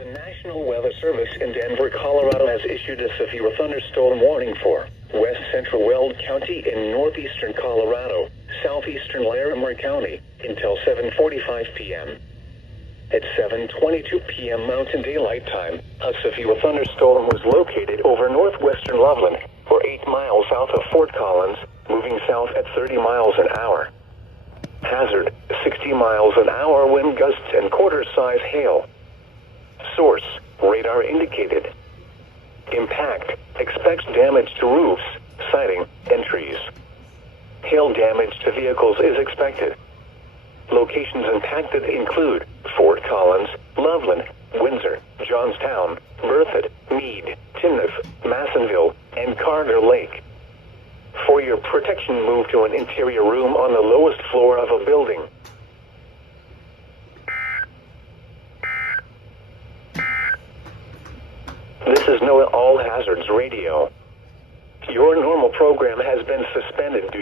The National Weather Service in Denver, Colorado has issued a severe thunderstorm warning for west central Weld County in northeastern Colorado, southeastern Larimer County until 7:45 p.m. At 7:22 p.m. Mountain Daylight Time, a severe thunderstorm was located over northwestern Loveland, or 8 miles south of Fort Collins, moving south at 30 miles an hour. Hazard, 60 miles an hour wind gusts and quarter-size hail. Source, radar indicated. Impact, expects damage to roofs, siding, and trees. Hail damage to vehicles is expected. Locations impacted include Fort Collins, Loveland, Windsor, Johnstown, Berthoud, Meade, Timnath, Massonville, and Carter Lake. For your protection, move to an interior room on the lowest floor of a building. This is NOAA All Hazards Radio. Your normal program has been suspended due